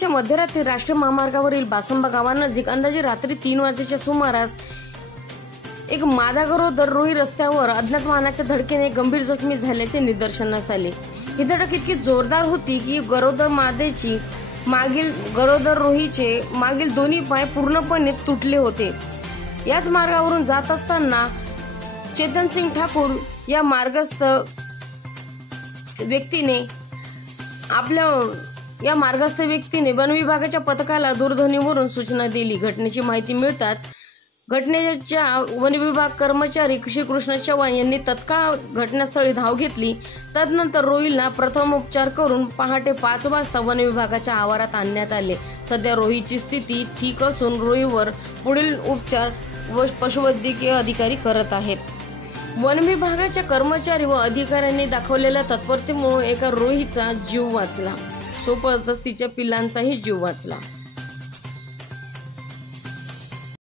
शुक्रवारच्या मध्यरात्री राष्ट्रीय महामार्गावरील बासंबा गावानजीक अंदाजे रात्री 3 वाजेच्या सुमारास एक मादा गरोदर रोही रस्त्यावर अज्ञात वाहनाच्या धडकेने गंभीर जखमी झाल्याचे निदर्शनास आले। ही धडक इतकी जोरदार होती की गरोदर रोहीचे मागील दोन्ही पाय पूर्णपणे तुटले होते। याच मार्गावरून जात असताना चेतन सिंग ठाकूर या मार्गस्थ व्यक्तीने वन विभागाच्या पथकाला दूरध्वनीवरून सूचना दिली। घटनेची माहिती मिळताच घटनेच्या वन विभाग कर्मचारी श्रीकृष्ण चव्हाण यांनी तत्काळ घटनास्थळी धाव घेतली। तदनंतर रोहीला प्रथम उपचार करून पहाटे 5 वाजता वन विभागाच्या आवारात आणण्यात आले। सध्या रोहीची स्थिती ठीक असून रोहीवर पुढील उपचार व पशुवैद्यकीय अधिकारी करत आहेत। वन विभागाच्या कर्मचारी व अधिकाऱ्यांनी दाखवलेल्या तत्परतेमुळे एका रोहीचा जीव वाचला, सोबतच तिच्या पिल्लांचाही जीव वाचला।